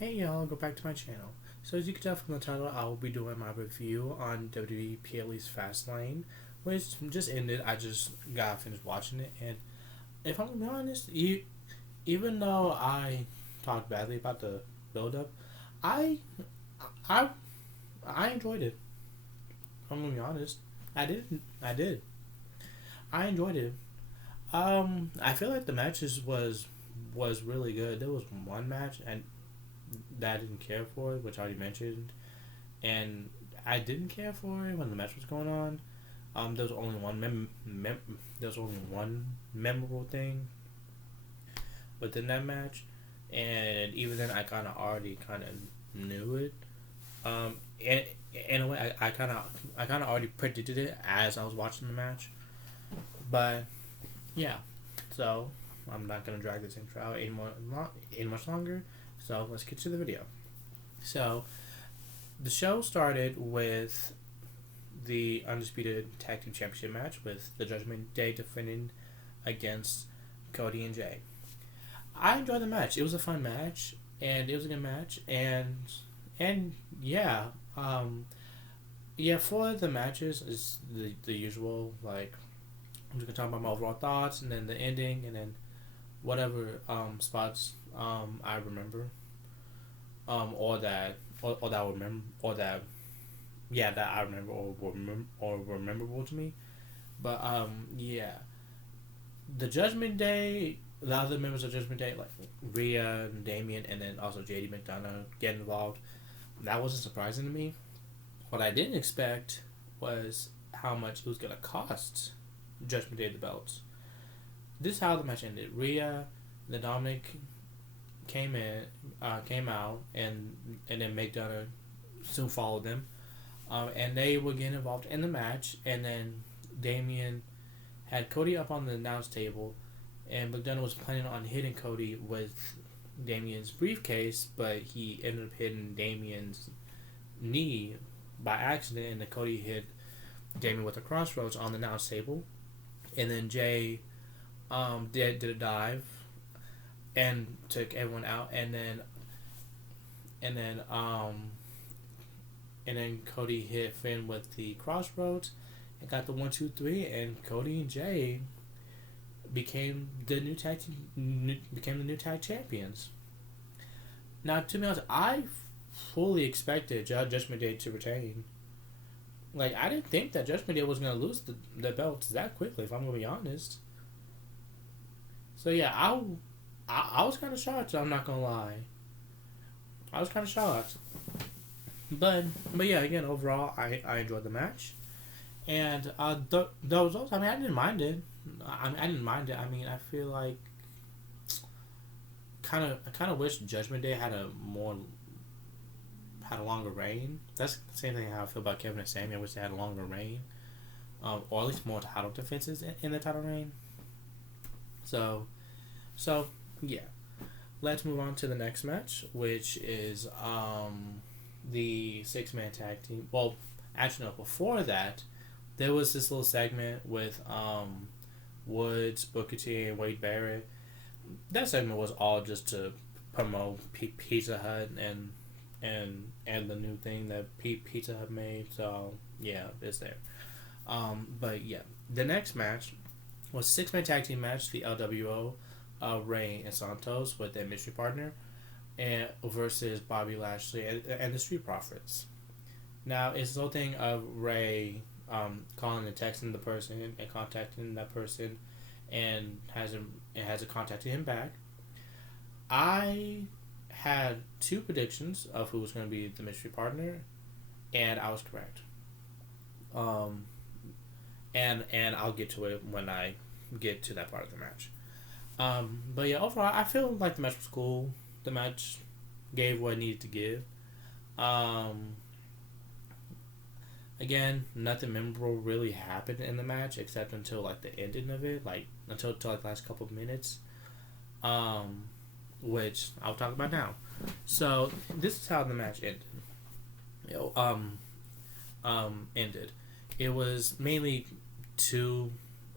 Hey y'all, go back to my channel. So as you can tell from the title, I will be doing my review on WWE Fastlane, which just ended. I just got finished watching it, and if I'm gonna be honest, even though I talked badly about the build-up, I, I, I enjoyed it. I'm gonna be honest. I did. I did. I enjoyed it. I feel like the matches was really good. There was one match and that I didn't care for, which I already mentioned, and I didn't care for it when the match was going on. There was only one there was only one memorable thing within that match, and even then, I kind of knew it. And in a way, I kind of already predicted it as I was watching the match. But yeah, so I'm not gonna drag this intro out any much longer. So let's get to the video. So the show started with the Undisputed Tag Team Championship match with the Judgment Day defending against Cody and Jay. I enjoyed the match. It was a fun match, and it was a good match, and yeah, yeah. For the matches, is the usual, like I'm just gonna talk about my overall thoughts, and then the ending, and then whatever spots I remember, or that I remember, or that yeah, that I remember or were memorable to me. But yeah, the Judgment Day, the other members of Judgment Day, like Rhea and Damien, and then also JD McDonough getting involved. That wasn't surprising to me. What I didn't expect was how much it was gonna cost Judgment Day the belts. This is how the match ended. Rhea, the Dominic came out, and then McDonough soon followed them, and they were getting involved in the match. And then Damien had Cody up on the announce table, and McDonough was planning on hitting Cody with Damien's briefcase, but he ended up hitting Damien's knee by accident, and then Cody hit Damien with a crossroads on the announce table, and then Jay did a dive and took everyone out, and then and then Cody hit Finn with the crossroads and got the 1, 2, 3, and Cody and Jay became the new tag champions. Now, to be honest, I fully expected Judgment Day to retain. Like, I didn't think that Judgment Day was gonna lose the belts that quickly, if I'm gonna be honest. So yeah, I was kind of shocked. I'm not gonna lie. I was kind of shocked. But yeah, again, overall, I enjoyed the match, and the results. I mean, I didn't mind it. I didn't mind it. I mean, I feel like I kind of wish Judgment Day had a longer reign. That's the same thing how I feel about Kevin and Sammy. I wish they had a longer reign, or at least more title defenses in the title reign. So yeah, let's move on to the next match, which is the 6-man tag team. Well, actually, no. Before that, there was this little segment with Woods, Booker T, and Wade Barrett. That segment was all just to promote Pizza Hut and the new thing that Pizza Hut made. So yeah, it's there. But yeah, the next match was 6-man tag team match. The LWO, Ray and Santos with their mystery partner, and versus Bobby Lashley and the Street Profits. Now it's the whole thing of Ray calling and texting the person and contacting that person, and hasn't contacted him back. I had 2 predictions of who was going to be the mystery partner, and I was correct. And I'll get to it when I get to that part of the match. But yeah, overall, I feel like the match was cool. The match gave what it needed to give. Again, nothing memorable really happened in the match except until like the ending of it, like until like the last couple of minutes, which I'll talk about now. So this is how the match ended. Ended. It was mainly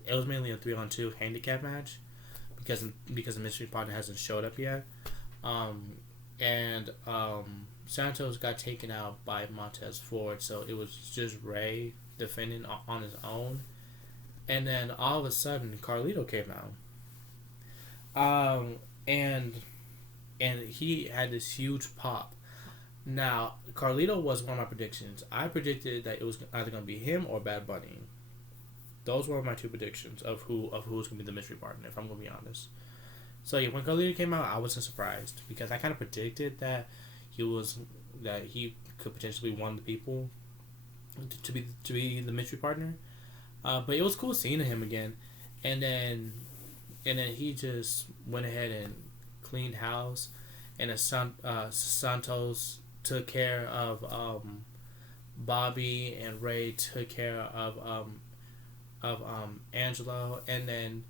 It was mainly a 3-on-2 handicap match because the mystery partner hasn't showed up yet. and Santos got taken out by Montez Ford, so it was just Ray defending on his own. And then all of a sudden, Carlito came out, and he had this huge pop. Now, Carlito was one of my predictions. I predicted that it was either going to be him or Bad Bunny. Those were my two predictions of who was going to be the mystery partner, if I'm going to be honest. So yeah, when Carlito came out, I wasn't surprised because I kind of predicted that he could potentially be one of the people to be the mystery partner. But it was cool seeing him again, and then he just went ahead and cleaned house, and Santos took care of Bobby, and Ray took care of Angelo, and then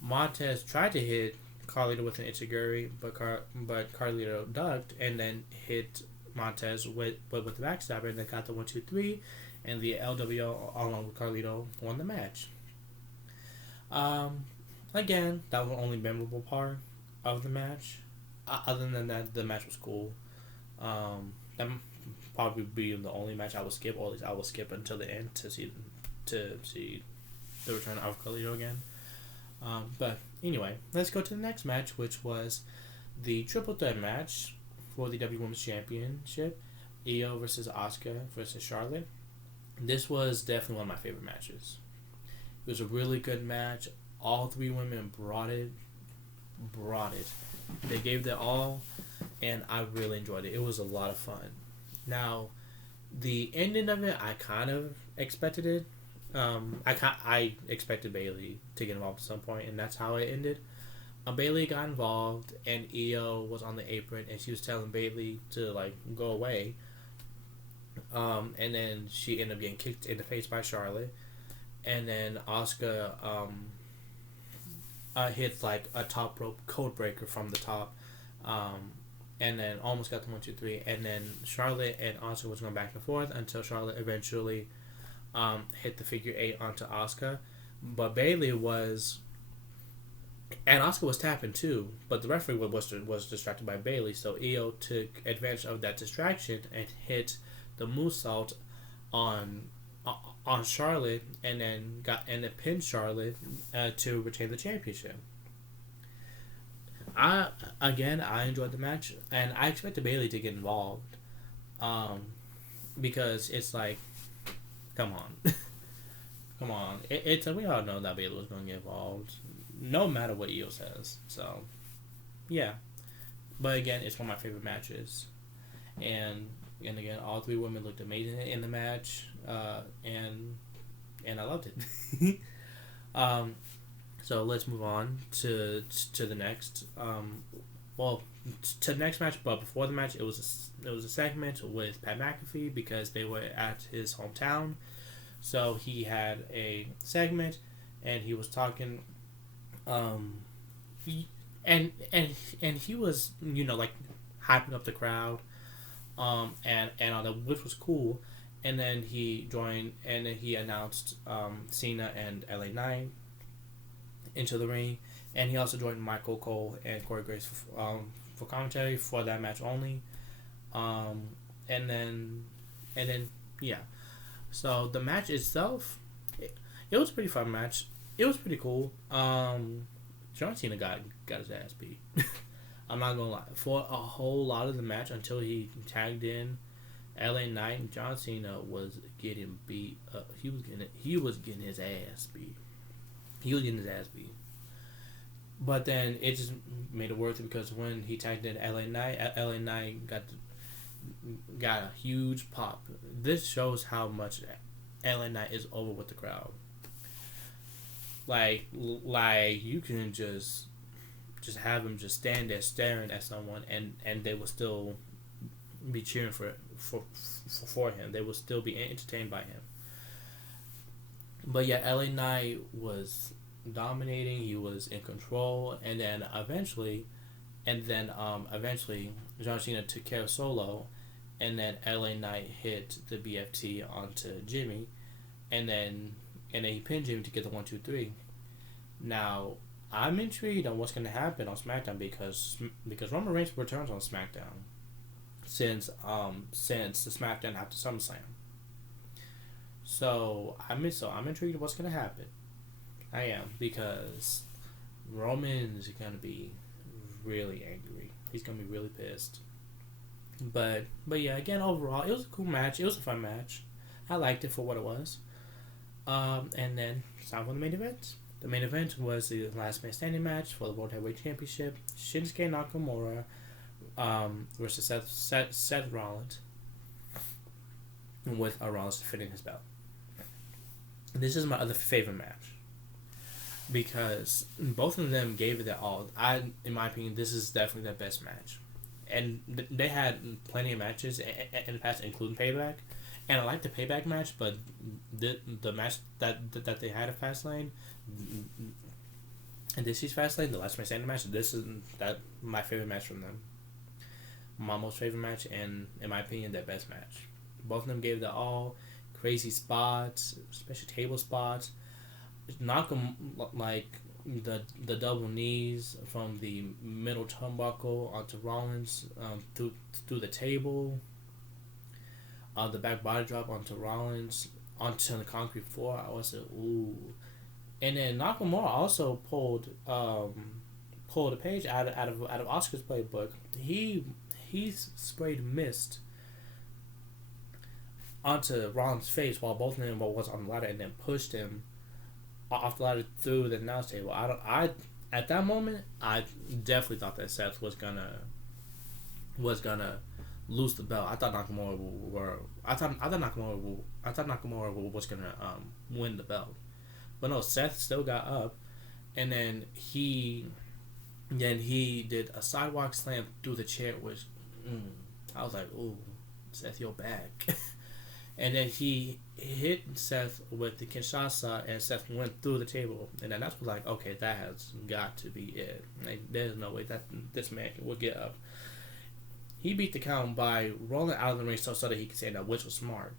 Montez tried to hit Carlito with an Itaguri, but Carlito ducked and then hit Montez with the backstabber, and they got the 1-2-3, and the LWO along with Carlito won the match. Again, that was the only memorable part of the match. Other than that, the match was cool. That probably be the only match I would skip, or at least I will skip until the end to see the return of Carlito again. But anyway, let's go to the next match, which was the triple threat match for the WWE Women's Championship: Io versus Asuka versus Charlotte. This was definitely one of my favorite matches. It was a really good match. All three women brought it. They gave their all, and I really enjoyed it. It was a lot of fun. Now, the ending of it, I kind of expected it. I expected Bayley to get involved at some point, and that's how it ended. Bayley got involved, and Io was on the apron, and she was telling Bayley to go away. And then she ended up getting kicked in the face by Charlotte, and then Asuka hit a top rope code breaker from the top, and then almost got the 1-2-3, and then Charlotte and Asuka was going back and forth until Charlotte eventually hit the figure 8 onto Asuka, but Bayley was, and Asuka was tapping too, but the referee was distracted by Bayley, so Io took advantage of that distraction and hit the moonsault on Charlotte, and then pinned Charlotte to retain the championship. I enjoyed the match, and I expected Bayley to get involved, because it's come on, come on. We all know that Bayley was going to get involved, no matter what Io says. So, yeah. But again, it's one of my favorite matches, and again, all three women looked amazing in the match, and I loved it. So let's move on to the next. To the next match, but before the match, it was a segment with Pat McAfee because they were at his hometown. So he had a segment, and he was talking, and he was hyping up the crowd, and all that, which was cool. And then he joined, and then he announced Cena and LA Knight into the ring, and he also joined Michael Cole and Corey Graves for commentary for that match only. And then yeah. So the match itself, it was a pretty fun match. It was pretty cool. John Cena got his ass beat. I'm not gonna lie. For a whole lot of the match until he tagged in LA Knight, John Cena was getting beat up. He was getting his ass beat. But then it just made it worth it because when he tagged in LA Knight got a huge pop. This shows how much LA Knight is over with the crowd. Like you can just have him just stand there staring at someone, and they will still be cheering for him. They will still be entertained by him. But yeah, LA Knight was dominating. He was in control, and then eventually John Cena took care of Solo, and then LA Knight hit the BFT onto Jimmy, and then he pinned Jimmy to get the 1-2-3. Now, I'm intrigued on what's going to happen on SmackDown because Roman Reigns returns on SmackDown since the SmackDown after SummerSlam. So I'm intrigued what's going to happen. I am because Roman's going to be really angry. He's going to be really pissed. But yeah, again, overall, it was a cool match. It was a fun match. I liked it for what it was. And then it's time for the main event. The main event was the last man standing match for the World Heavyweight Championship. Shinsuke Nakamura versus Seth Rollins, with Rollins defending his belt. This is my other favorite match because both of them gave it their all. In my opinion, this is definitely their best match. And they had plenty of matches in the past, including Payback. And I like the Payback match, but the match that they had at Fastlane, and this year's Fastlane, the last man standing match, this is my favorite match from them. My most favorite match, and in my opinion, their best match. Both of them gave the all, crazy spots, special table spots, knock them like the double knees from the middle turnbuckle onto Rollins through the table. The back body drop onto Rollins onto the concrete floor. I was like, ooh. And then Nakamura also pulled a page out of Oscar's playbook. He sprayed mist onto Rollins' face while both of them was on the ladder, and then pushed him off the ladder through the announce table. I at that moment I definitely thought that Seth was gonna lose the belt. I thought Nakamura was gonna win the belt, but no, Seth still got up, and then he did a sidewalk slam through the chair, which I was like, ooh, Seth, you're back. And then he hit Seth with the Kinshasa, and Seth went through the table. And then that's like, okay, that has got to be it. Like, there's no way that this man will get up. He beat the count by rolling out of the ring so that he could stand up, which was smart.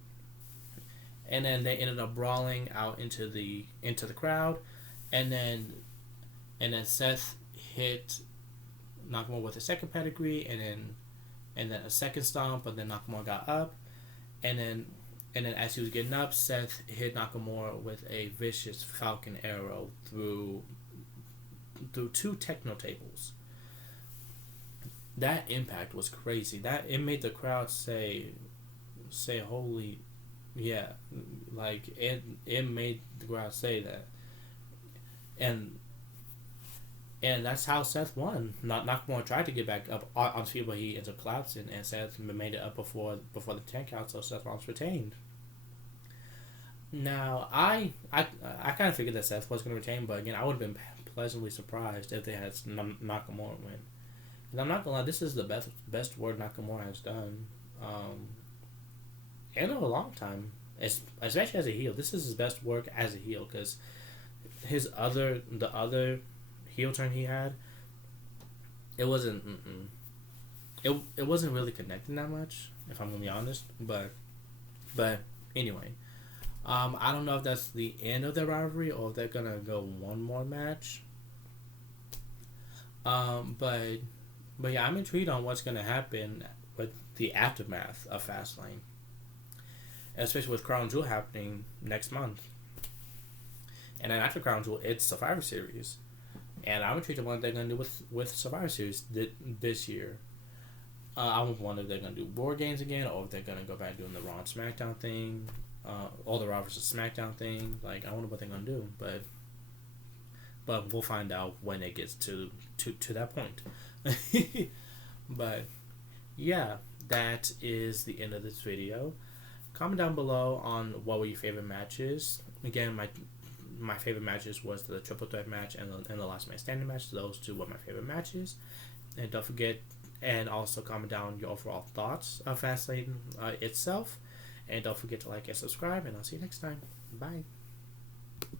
And then they ended up brawling out into the crowd, and then Seth hit Nakamura with a second pedigree, and then a second stomp, but then Nakamura got up, and then as he was getting up, Seth hit Nakamura with a vicious Falcon Arrow through two techno tables. That impact was crazy. That it made the crowd say holy, yeah, like it made the crowd say that, and that's how Seth won. Nakamura tried to get back up on his feet, but he ended up collapsing, and Seth made it up before the 10 count, so Seth Rollins retained. Now, I kind of figured that Seth was going to retain, but again, I would have been pleasantly surprised if they had Nakamura win. And I'm not going to lie, this is the best work Nakamura has done in a long time, especially as a heel. This is his best work as a heel, because the other heel turn he had, it wasn't it wasn't really connecting that much, if I'm gonna be honest. But anyway, I don't know if that's the end of the rivalry or if they're gonna go one more match. But yeah, I'm intrigued on what's gonna happen with the aftermath of Fastlane, especially with Crown Jewel happening next month. And then after Crown Jewel, it's Survivor Series. And I'm intrigued on what they're going to do with Survivor Series this year. I wonder if they're going to do board games again, or if they're going to go back doing the Raw and SmackDown thing, or the Raw versus SmackDown thing. Like, I wonder what they're going to do. But we'll find out when it gets to that point. But, yeah, that is the end of this video. Comment down below on what were your favorite matches. Again, my favorite matches was the triple threat match and the last man standing match. Those two were my favorite matches. And don't forget, and also comment down your overall thoughts of Fastlane itself. And don't forget to like and subscribe, and I'll see you next time. Bye.